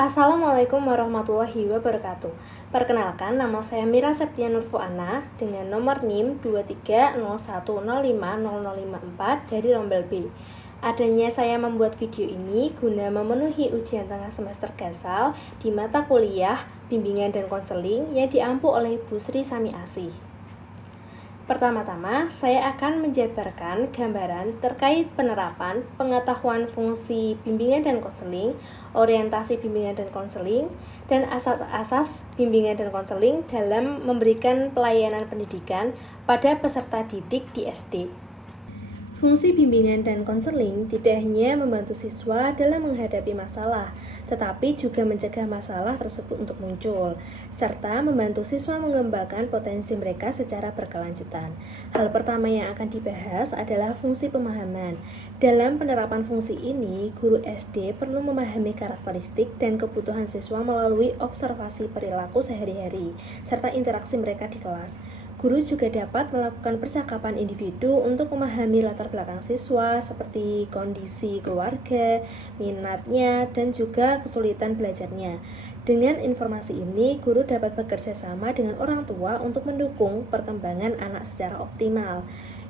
Assalamualaikum warahmatullahi wabarakatuh. Perkenalkan, nama saya Mira Septianur Fuana dengan nomor NIM 23010500054 dari Rombel B. Adanya saya membuat video ini guna memenuhi ujian tengah semester Gasal di mata kuliah Bimbingan dan Konseling yang diampu oleh Bu Sri Sami Asih. Pertama-tama, saya akan menjabarkan gambaran terkait penerapan pengetahuan fungsi bimbingan dan konseling, orientasi bimbingan dan konseling, dan asas-asas bimbingan dan konseling dalam memberikan pelayanan pendidikan pada peserta didik di SD. Fungsi bimbingan dan konseling tidak hanya membantu siswa dalam menghadapi masalah, tetapi juga mencegah masalah tersebut untuk muncul, serta membantu siswa mengembangkan potensi mereka secara berkelanjutan. Hal pertama yang akan dibahas adalah fungsi pemahaman. Dalam penerapan fungsi ini, guru SD perlu memahami karakteristik dan kebutuhan siswa melalui observasi perilaku sehari-hari, serta interaksi mereka di kelas. Guru juga dapat melakukan percakapan individu untuk memahami latar belakang siswa seperti kondisi keluarga, minatnya, dan juga kesulitan belajarnya. Dengan informasi ini, guru dapat bekerja sama dengan orang tua untuk mendukung perkembangan anak secara optimal.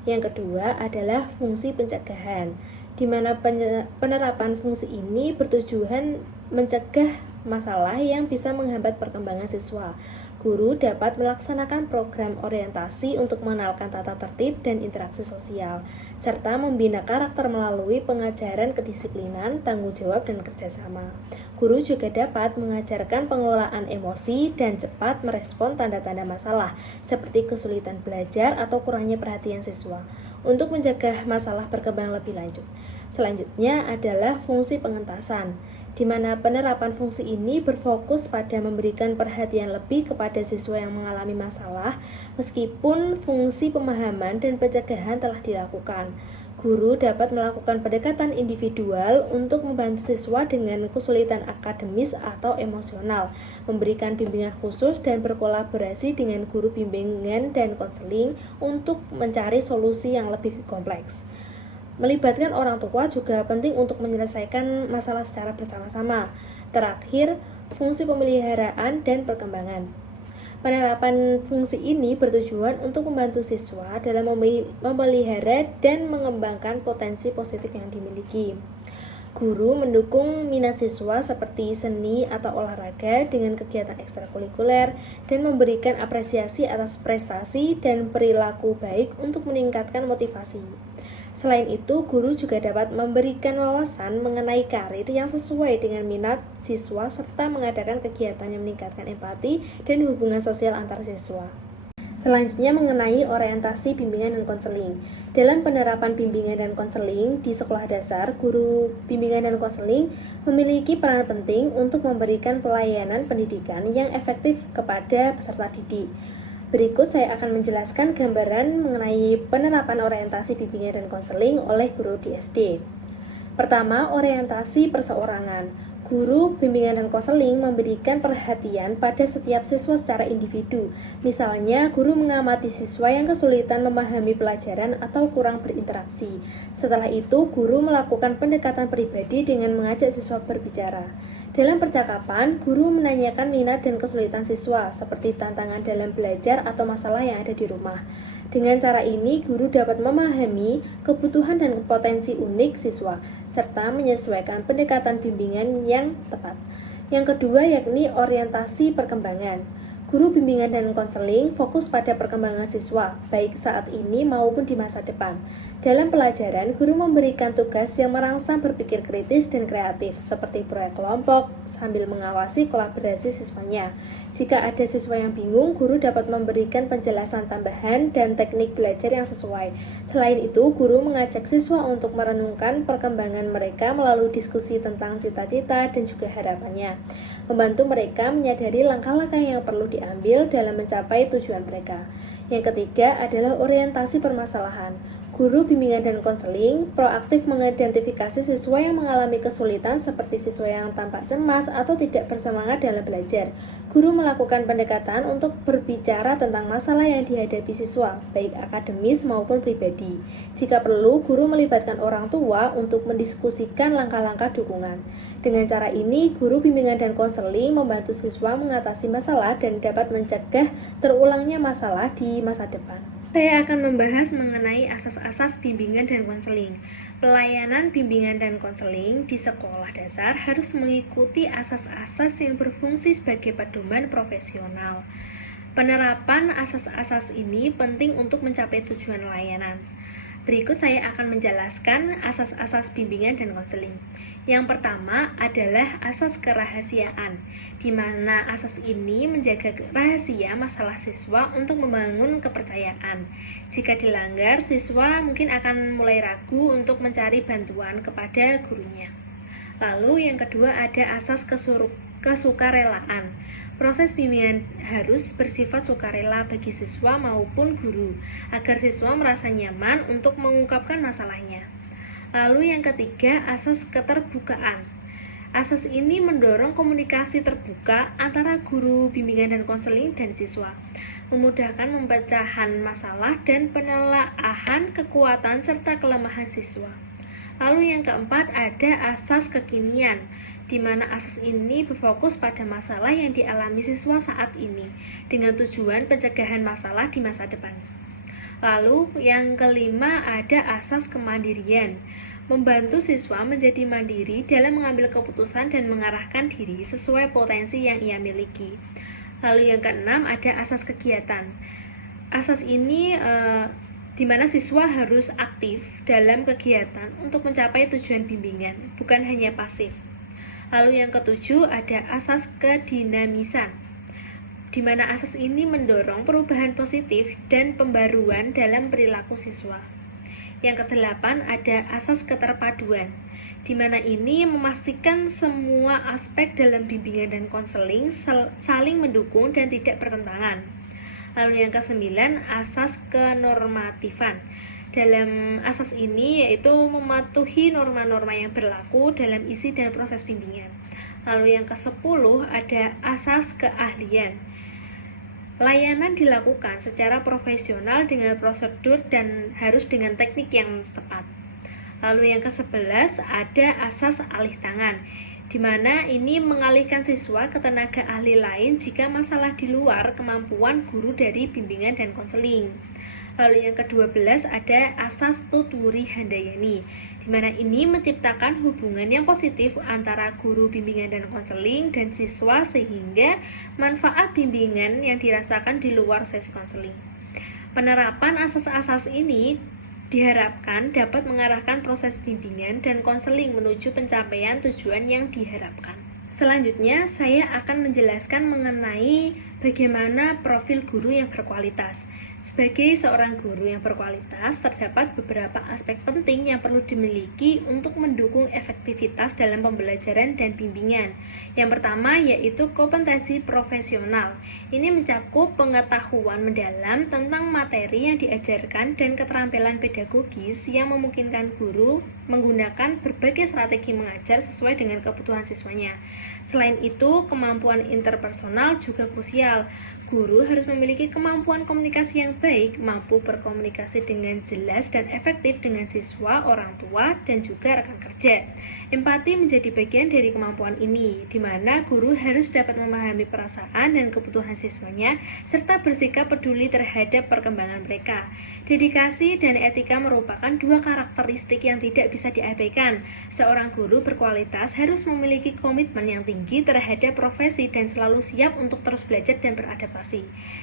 Yang kedua adalah fungsi pencegahan, di mana penerapan fungsi ini bertujuan mencegah masalah yang bisa menghambat perkembangan siswa. Guru dapat melaksanakan program orientasi untuk mengenalkan tata tertib dan interaksi sosial, serta membina karakter melalui pengajaran kedisiplinan, tanggung jawab, dan kerjasama. Guru juga dapat mengajarkan pengelolaan emosi dan cepat merespon tanda-tanda masalah, seperti kesulitan belajar atau kurangnya perhatian siswa, untuk mencegah masalah berkembang lebih lanjut. Selanjutnya adalah fungsi pengentasan, di mana penerapan fungsi ini berfokus pada memberikan perhatian lebih kepada siswa yang mengalami masalah, meskipun fungsi pemahaman dan pencegahan telah dilakukan. Guru dapat melakukan pendekatan individual untuk membantu siswa dengan kesulitan akademis atau emosional, memberikan bimbingan khusus dan berkolaborasi dengan guru bimbingan dan konseling untuk mencari solusi yang lebih kompleks. Melibatkan orang tua juga penting untuk menyelesaikan masalah secara bersama-sama. Terakhir, fungsi pemeliharaan dan perkembangan. Penerapan fungsi ini bertujuan untuk membantu siswa dalam memelihara dan mengembangkan potensi positif yang dimiliki. Guru mendukung minat siswa seperti seni atau olahraga dengan kegiatan ekstrakurikuler dan memberikan apresiasi atas prestasi dan perilaku baik untuk meningkatkan motivasi. Selain itu, guru juga dapat memberikan wawasan mengenai karir yang sesuai dengan minat siswa serta mengadakan kegiatan yang meningkatkan empati dan hubungan sosial antar siswa. Selanjutnya mengenai orientasi bimbingan dan konseling. Dalam penerapan bimbingan dan konseling di sekolah dasar, guru bimbingan dan konseling memiliki peran penting untuk memberikan pelayanan pendidikan yang efektif kepada peserta didik. Berikut saya akan menjelaskan gambaran mengenai penerapan orientasi bimbingan dan konseling oleh guru di SD. Pertama, orientasi perseorangan. Guru bimbingan dan konseling memberikan perhatian pada setiap siswa secara individu. Misalnya, guru mengamati siswa yang kesulitan memahami pelajaran atau kurang berinteraksi. Setelah itu, guru melakukan pendekatan pribadi dengan mengajak siswa berbicara. Dalam percakapan, guru menanyakan minat dan kesulitan siswa, seperti tantangan dalam belajar atau masalah yang ada di rumah. Dengan cara ini, guru dapat memahami kebutuhan dan potensi unik siswa, serta menyesuaikan pendekatan bimbingan yang tepat. Yang kedua yakni orientasi perkembangan. Guru bimbingan dan konseling fokus pada perkembangan siswa, baik saat ini maupun di masa depan. Dalam pelajaran, guru memberikan tugas yang merangsang berpikir kritis dan kreatif, seperti proyek kelompok, sambil mengawasi kolaborasi siswanya. Jika ada siswa yang bingung, guru dapat memberikan penjelasan tambahan dan teknik belajar yang sesuai. Selain itu, guru mengajak siswa untuk merenungkan perkembangan mereka melalui diskusi tentang cita-cita dan juga harapannya, membantu mereka menyadari langkah-langkah yang perlu diambil dalam mencapai tujuan mereka. Yang ketiga adalah orientasi permasalahan. Guru bimbingan dan konseling proaktif mengidentifikasi siswa yang mengalami kesulitan seperti siswa yang tampak cemas atau tidak bersemangat dalam belajar. Guru melakukan pendekatan untuk berbicara tentang masalah yang dihadapi siswa, baik akademis maupun pribadi. Jika perlu, guru melibatkan orang tua untuk mendiskusikan langkah-langkah dukungan. Dengan cara ini, guru bimbingan dan konseling membantu siswa mengatasi masalah dan dapat mencegah terulangnya masalah di masa depan. Saya akan membahas mengenai asas-asas bimbingan dan konseling. Pelayanan bimbingan dan konseling di sekolah dasar harus mengikuti asas-asas yang berfungsi sebagai pedoman profesional. Penerapan asas-asas ini penting untuk mencapai tujuan layanan. Berikut saya akan menjelaskan asas-asas bimbingan dan konseling. Yang pertama adalah asas kerahasiaan, di mana asas ini menjaga rahasia masalah siswa untuk membangun kepercayaan. Jika dilanggar, siswa mungkin akan mulai ragu untuk mencari bantuan kepada gurunya. Lalu yang kedua ada asas kesukarelaan. Proses bimbingan harus bersifat sukarela bagi siswa maupun guru, agar siswa merasa nyaman untuk mengungkapkan masalahnya. Lalu yang ketiga, asas keterbukaan. Asas ini mendorong komunikasi terbuka antara guru bimbingan dan konseling dan siswa, memudahkan pemecahan masalah dan penelaahan kekuatan serta kelemahan siswa. Lalu yang keempat ada asas kekinian, di mana asas ini berfokus pada masalah yang dialami siswa saat ini, dengan tujuan pencegahan masalah di masa depan. Lalu yang kelima ada asas kemandirian, membantu siswa menjadi mandiri dalam mengambil keputusan dan mengarahkan diri sesuai potensi yang ia miliki. Lalu yang keenam ada asas kegiatan. Asas ini di mana siswa harus aktif dalam kegiatan untuk mencapai tujuan bimbingan, bukan hanya pasif. Lalu yang ketujuh ada asas kedinamisan, di mana asas ini mendorong perubahan positif dan pembaruan dalam perilaku siswa. Yang kedelapan ada asas keterpaduan, di mana ini memastikan semua aspek dalam bimbingan dan konseling saling mendukung dan tidak bertentangan. Lalu yang kesembilan, asas kenormatifan. Dalam asas ini yaitu mematuhi norma-norma yang berlaku dalam isi dan proses bimbingan. Lalu yang ke-10 ada asas keahlian. Layanan dilakukan secara profesional dengan prosedur dan harus dengan teknik yang tepat. Lalu yang ke-11 ada asas alih tangan, di mana ini mengalihkan siswa ke tenaga ahli lain jika masalah di luar kemampuan guru dari bimbingan dan konseling. Lalu yang ke-12 ada asas tuturi handayani, di mana ini menciptakan hubungan yang positif antara guru bimbingan dan konseling dan siswa sehingga manfaat bimbingan yang dirasakan di luar sesi konseling. Penerapan asas-asas ini diharapkan dapat mengarahkan proses bimbingan dan konseling menuju pencapaian tujuan yang diharapkan. Selanjutnya, saya akan menjelaskan mengenai bagaimana profil guru yang berkualitas. Sebagai seorang guru yang berkualitas, terdapat beberapa aspek penting yang perlu dimiliki untuk mendukung efektivitas dalam pembelajaran dan bimbingan. Yang pertama yaitu kompetensi profesional. Ini mencakup pengetahuan mendalam tentang materi yang diajarkan dan keterampilan pedagogis yang memungkinkan guru menggunakan berbagai strategi mengajar sesuai dengan kebutuhan siswanya. Selain itu, kemampuan interpersonal juga krusial. Guru harus memiliki kemampuan komunikasi yang baik, mampu berkomunikasi dengan jelas dan efektif dengan siswa, orang tua, dan juga rekan kerja. Empati menjadi bagian dari kemampuan ini, di mana guru harus dapat memahami perasaan dan kebutuhan siswanya, serta bersikap peduli terhadap perkembangan mereka. Dedikasi dan etika merupakan dua karakteristik yang tidak bisa diabaikan. Seorang guru berkualitas harus memiliki komitmen yang tinggi terhadap profesi dan selalu siap untuk terus belajar dan beradaptasi.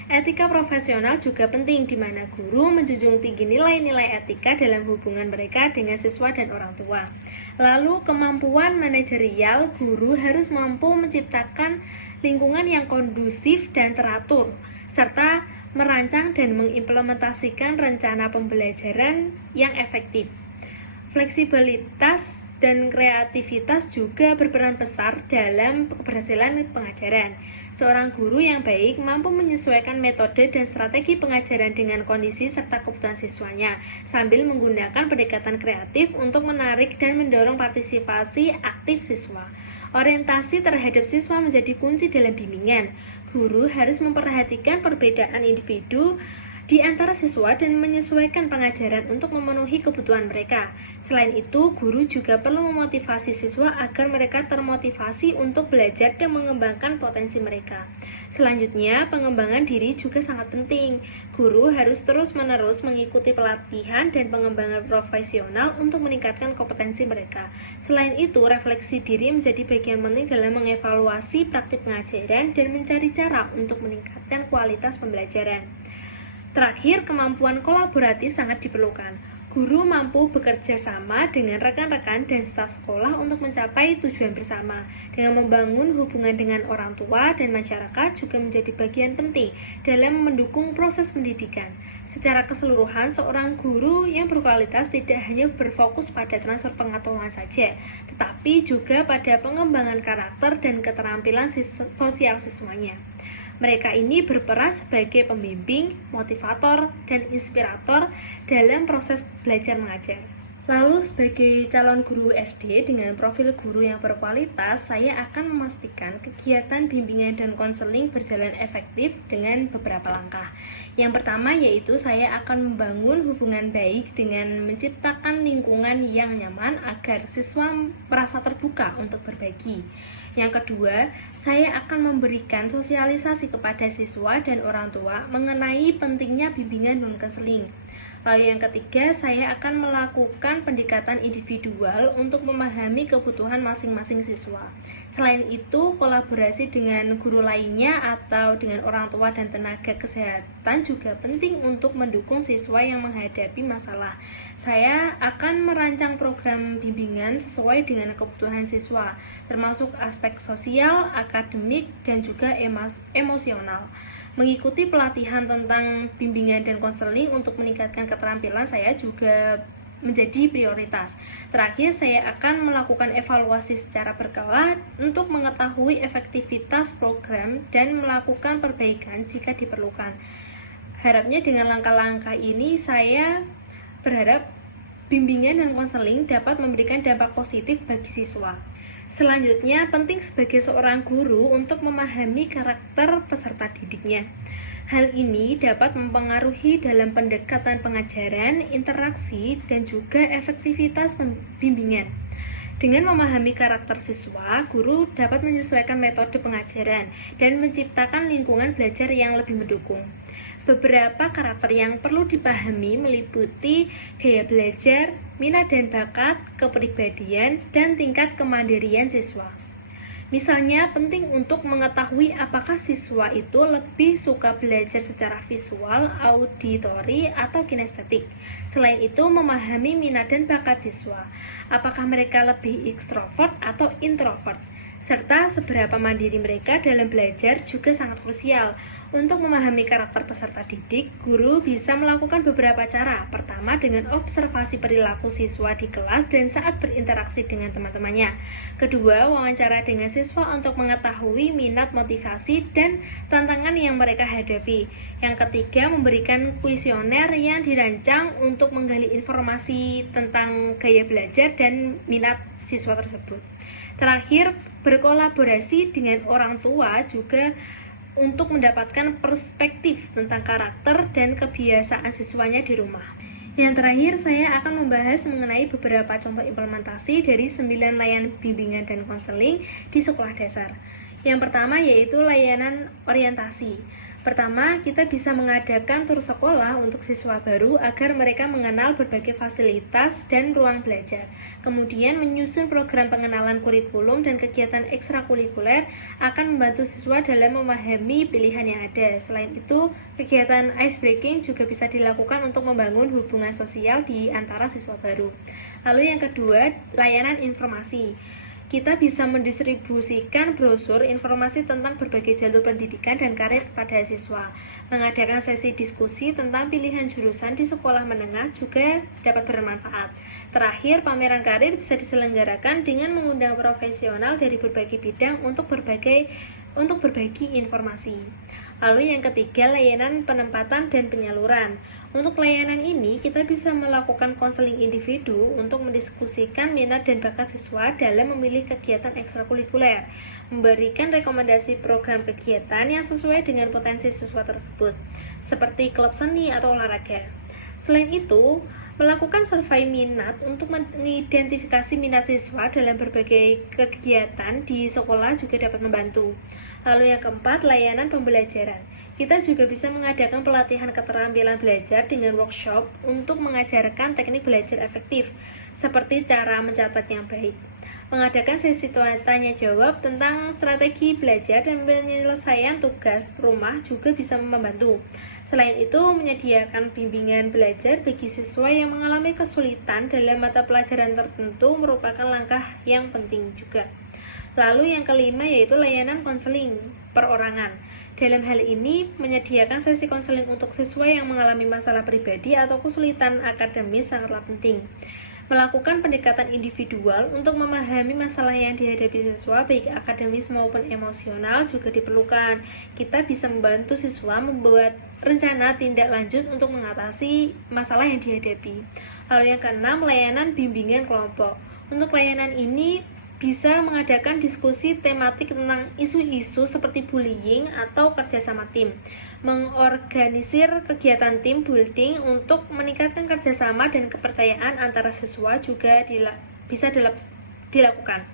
Etika profesional juga penting, di mana guru menjunjung tinggi nilai-nilai etika dalam hubungan mereka dengan siswa dan orang tua. Lalu, kemampuan manajerial, guru harus mampu menciptakan lingkungan yang kondusif dan teratur, serta merancang dan mengimplementasikan rencana pembelajaran yang efektif. Fleksibilitas dan kreativitas juga berperan besar dalam keberhasilan pengajaran. Seorang guru yang baik mampu menyesuaikan metode dan strategi pengajaran dengan kondisi serta kebutuhan siswanya, sambil menggunakan pendekatan kreatif untuk menarik dan mendorong partisipasi aktif siswa. Orientasi terhadap siswa menjadi kunci dalam bimbingan. Guru harus memperhatikan perbedaan individu di antara siswa dan menyesuaikan pengajaran untuk memenuhi kebutuhan mereka. Selain itu, guru juga perlu memotivasi siswa agar mereka termotivasi untuk belajar dan mengembangkan potensi mereka. Selanjutnya, pengembangan diri juga sangat penting. Guru harus terus-menerus mengikuti pelatihan dan pengembangan profesional untuk meningkatkan kompetensi mereka. Selain itu, refleksi diri menjadi bagian penting dalam mengevaluasi praktik pengajaran dan mencari cara untuk meningkatkan kualitas pembelajaran. Terakhir, kemampuan kolaboratif sangat diperlukan. Guru mampu bekerja sama dengan rekan-rekan dan staf sekolah untuk mencapai tujuan bersama. Dengan membangun hubungan dengan orang tua dan masyarakat juga menjadi bagian penting dalam mendukung proses pendidikan. Secara keseluruhan, seorang guru yang berkualitas tidak hanya berfokus pada transfer pengetahuan saja, tetapi juga pada pengembangan karakter dan keterampilan sosial siswanya. Mereka ini berperan sebagai pembimbing, motivator, dan inspirator dalam proses belajar mengajar. Lalu sebagai calon guru SD dengan profil guru yang berkualitas, saya akan memastikan kegiatan bimbingan dan konseling berjalan efektif dengan beberapa langkah. Yang pertama yaitu saya akan membangun hubungan baik dengan menciptakan lingkungan yang nyaman agar siswa merasa terbuka untuk berbagi. Yang kedua, saya akan memberikan sosialisasi kepada siswa dan orang tua mengenai pentingnya bimbingan dan konseling. Lalu yang ketiga, saya akan melakukan pendekatan individual untuk memahami kebutuhan masing-masing siswa. Selain itu, kolaborasi dengan guru lainnya atau dengan orang tua dan tenaga kesehatan juga penting untuk mendukung siswa yang menghadapi masalah. Saya akan merancang program bimbingan sesuai dengan kebutuhan siswa, termasuk aspek sosial, akademik, dan juga emosional. Mengikuti pelatihan tentang bimbingan dan konseling untuk meningkatkan keterampilan saya juga menjadi prioritas. Terakhir, saya akan melakukan evaluasi secara berkala untuk mengetahui efektivitas program dan melakukan perbaikan jika diperlukan. Harapnya dengan langkah-langkah ini saya berharap bimbingan dan konseling dapat memberikan dampak positif bagi siswa. Selanjutnya, penting sebagai seorang guru untuk memahami karakter peserta didiknya. Hal ini dapat mempengaruhi dalam pendekatan pengajaran, interaksi, dan juga efektivitas pembimbingan. Dengan memahami karakter siswa, guru dapat menyesuaikan metode pengajaran dan menciptakan lingkungan belajar yang lebih mendukung. Beberapa karakter yang perlu dipahami meliputi gaya belajar, minat dan bakat, kepribadian, dan tingkat kemandirian siswa. Misalnya, penting untuk mengetahui apakah siswa itu lebih suka belajar secara visual, auditori, atau kinestetik. Selain itu, memahami minat dan bakat siswa. Apakah mereka lebih ekstrovert atau introvert, serta seberapa mandiri mereka dalam belajar juga sangat krusial. Untuk memahami karakter peserta didik, guru bisa melakukan beberapa cara. Pertama, dengan observasi perilaku siswa di kelas dan saat berinteraksi dengan teman-temannya. Kedua, wawancara dengan siswa untuk mengetahui minat, motivasi, dan tantangan yang mereka hadapi. Yang ketiga, memberikan kuesioner yang dirancang untuk menggali informasi tentang gaya belajar dan minat siswa tersebut. Terakhir, berkolaborasi dengan orang tua juga untuk mendapatkan perspektif tentang karakter dan kebiasaan siswanya di rumah. Yang terakhir, saya akan membahas mengenai beberapa contoh implementasi dari 9 layanan bimbingan dan konseling di sekolah dasar. Yang pertama yaitu layanan orientasi. Pertama, kita bisa mengadakan tur sekolah untuk siswa baru agar mereka mengenal berbagai fasilitas dan ruang belajar. Kemudian, menyusun program pengenalan kurikulum dan kegiatan ekstrakurikuler akan membantu siswa dalam memahami pilihan yang ada. Selain itu, kegiatan ice breaking juga bisa dilakukan untuk membangun hubungan sosial di antara siswa baru. Lalu yang kedua, layanan informasi. kita bisa mendistribusikan brosur informasi tentang berbagai jalur pendidikan dan karir kepada siswa. Mengadakan sesi diskusi tentang pilihan jurusan di sekolah menengah juga dapat bermanfaat. Terakhir, pameran karir bisa diselenggarakan dengan mengundang profesional dari berbagai bidang untuk berbagi informasi. Lalu yang ketiga, layanan penempatan dan penyaluran. Untuk layanan ini, kita bisa melakukan konseling individu untuk mendiskusikan minat dan bakat siswa dalam memilih kegiatan ekstrakurikuler, memberikan rekomendasi program kegiatan yang sesuai dengan potensi siswa tersebut, seperti klub seni atau olahraga. Selain itu, melakukan survei minat untuk mengidentifikasi minat siswa dalam berbagai kegiatan di sekolah juga dapat membantu. Lalu yang keempat, layanan pembelajaran. Kita juga bisa mengadakan pelatihan keterampilan belajar dengan workshop untuk mengajarkan teknik belajar efektif, seperti cara mencatat yang baik. Mengadakan sesi tanya jawab tentang strategi belajar dan penyelesaian tugas rumah juga bisa membantu. Selain itu, menyediakan bimbingan belajar bagi siswa yang mengalami kesulitan dalam mata pelajaran tertentu merupakan langkah yang penting juga. Lalu yang kelima yaitu layanan konseling perorangan. Dalam hal ini, menyediakan sesi konseling untuk siswa yang mengalami masalah pribadi atau kesulitan akademis sangatlah penting. Melakukan pendekatan individual untuk memahami masalah yang dihadapi siswa baik akademis maupun emosional juga diperlukan. Kita bisa membantu siswa membuat rencana tindak lanjut untuk mengatasi masalah yang dihadapi. Lalu yang keenam, layanan bimbingan kelompok. Untuk layanan ini bisa mengadakan diskusi tematik tentang isu-isu seperti bullying atau kerjasama tim, mengorganisir kegiatan tim building untuk meningkatkan kerjasama dan kepercayaan antara siswa juga bisa dilakukan.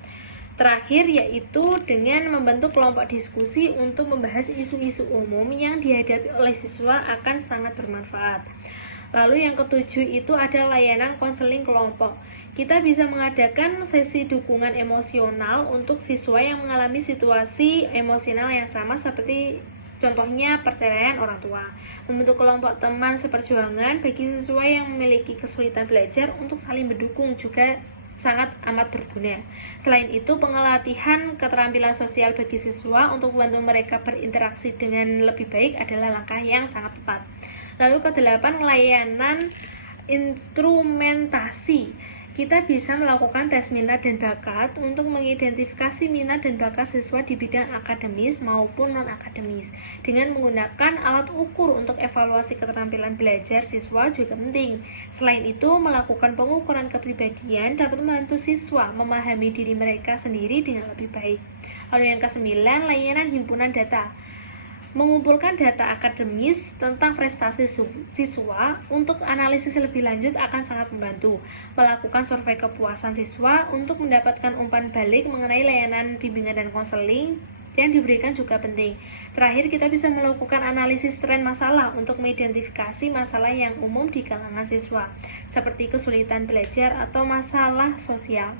Terakhir yaitu dengan membentuk kelompok diskusi untuk membahas isu-isu umum yang dihadapi oleh siswa akan sangat bermanfaat. Lalu yang ketujuh itu ada layanan konseling kelompok. Kita bisa mengadakan sesi dukungan emosional untuk siswa yang mengalami situasi emosional yang sama seperti contohnya perceraian orang tua. Membentuk kelompok teman seperjuangan bagi siswa yang memiliki kesulitan belajar untuk saling mendukung juga sangat amat berguna. Selain itu, pengelatihan keterampilan sosial bagi siswa untuk membantu mereka berinteraksi dengan lebih baik adalah langkah yang sangat tepat. Lalu kedelapan, layanan instrumentasi. Kita bisa melakukan tes minat dan bakat untuk mengidentifikasi minat dan bakat siswa di bidang akademis maupun non-akademis. Dengan menggunakan alat ukur untuk evaluasi keterampilan belajar siswa juga penting. Selain itu, melakukan pengukuran kepribadian dapat membantu siswa memahami diri mereka sendiri dengan lebih baik. Lalu yang kesembilan, layanan himpunan data. Mengumpulkan data akademis tentang prestasi siswa untuk analisis lebih lanjut akan sangat membantu. Melakukan survei kepuasan siswa untuk mendapatkan umpan balik mengenai layanan bimbingan dan konseling yang diberikan juga penting. Terakhir, kita bisa melakukan analisis tren masalah untuk mengidentifikasi masalah yang umum di kalangan siswa, seperti kesulitan belajar atau masalah sosial.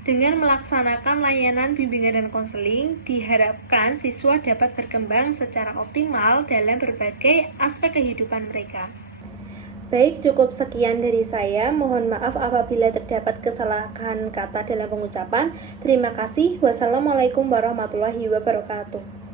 Dengan melaksanakan layanan bimbingan dan konseling, diharapkan siswa dapat berkembang secara optimal dalam berbagai aspek kehidupan mereka. Baik, cukup sekian dari saya. Mohon maaf apabila terdapat kesalahan kata dalam pengucapan. Terima kasih. Wassalamualaikum warahmatullahi wabarakatuh.